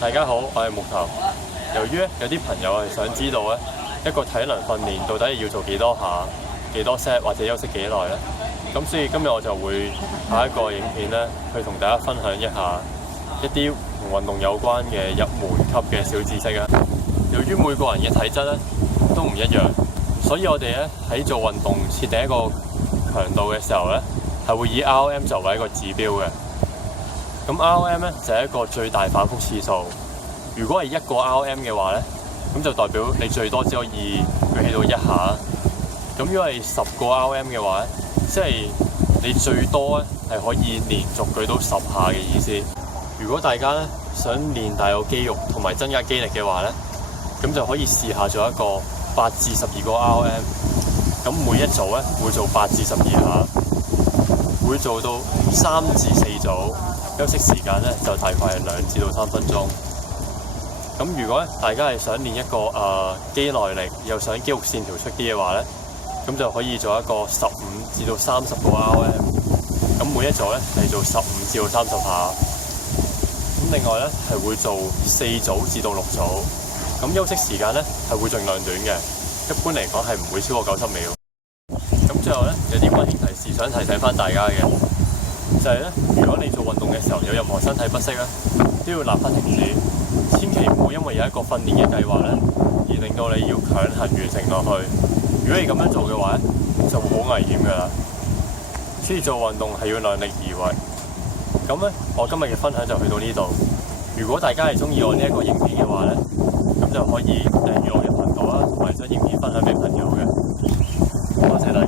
大家好，我係木頭。由於有啲朋友係想知道一個體能訓練到底要做幾多下、幾多 set 或者休息幾耐呢？咁所以今日我就會拍一個影片去同大家分享一下一啲同運動有關嘅入門級嘅小知識。由於每個人嘅體質都唔一樣，所以我哋喺做運動設定一個強度嘅時候係會以 RMM 作為一個指標嘅。咁 RMM 就係一個最大反覆次數。如果係一個 RMM 嘅話咁就代表你最多只可以舉起到一下。咁如果係10個 RMM 嘅話即係你最多係可以連續舉到10下嘅意思。如果大家想練大個肌肉同埋增加肌力嘅話咁就可以試下做一個8至12個 RMM。咁每一組會做8至12下，會做到3至4組，休息時間就大概係2至到3分鐘。咁如果大家係想練一個肌耐力，又想肌肉線條出啲嘅話咁就可以做一個15至到30個 RMM。咁每一組係做15至到30下。咁另外係會做4組至到6組。咁休息時間係會盡量短嘅，一般嚟講係唔會超過90秒。咁最後有啲溫馨提示想提醒翻大家嘅，就係如果你做運動嘅時候有任何身體不適都要立刻停止，千祈唔好因為有一個訓練嘅計劃而令到你要強行完成落去。如果你咁樣做嘅話就會好危險㗎啦。所以做運動係要量力而為。咁我今日嘅分享就去到呢度。如果大家係中意我呢一個影片嘅話咁就可以訂閱我嘅頻道同埋將影片分享俾朋友嘅。多謝大家。